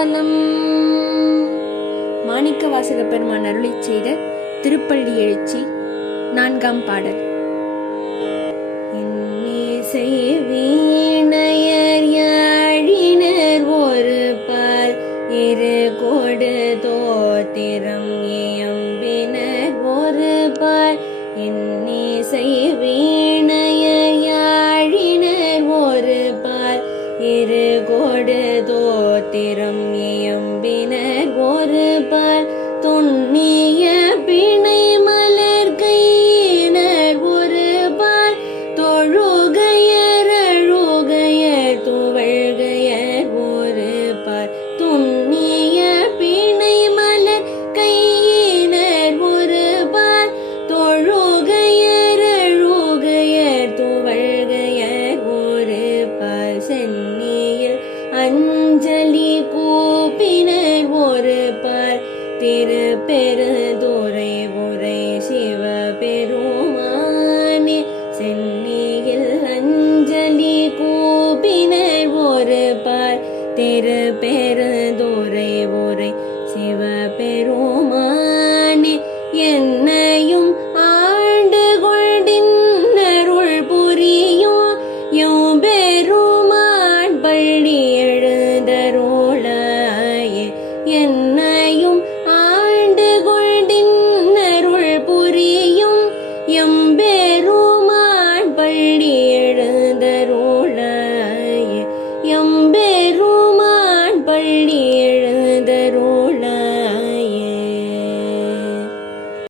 திருச்சிற்றம்பலம். மாணிக்கவாசக பெருமான் அருளிச் செய்த திருப்பள்ளி எழுச்சி 4ஆம் பாடல். இன்னிசை வீணையர் யாழினர் ஒரு பால் இரு கொடு தோத்திரம் இயம்பினர் ஒரு பால். இன்னிசை வீணையர் யாழினர் ஒரு பால் இரு கொடு தோத்திரம் இயம்பினர் ஒரு பால். துண்ணிய பிணை மலர் கையினர் ஒரு பால் தொழுகையர் அழுகையர் துவழ்கையர் ஒரு பால். துண்ணிய பிணை மலர் கையினர் ஒரு பால் தொழுகையர் அழுகையர் துவழ்கையர் ஒரு பால். சென்னியில் அஞ்சலி கூப்பினர் ஒரு பால் திருப்பெருந்துறை உரை சிவபெருமானே. சென்னியில் அஞ்சலி கூப்பினர் ஒரு பால் திருப்பெருந்துறை உரை சிவபெருமானே. என்னையும் ஆண்டு கொண்டின்னருள் புரியும் எம்பெருமான் பள்ளி எழுந்தருளாயே. என்னையும் ஆண்டு கொண்டின்னருள் புரியும் எம்பெருமான்